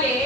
সকালে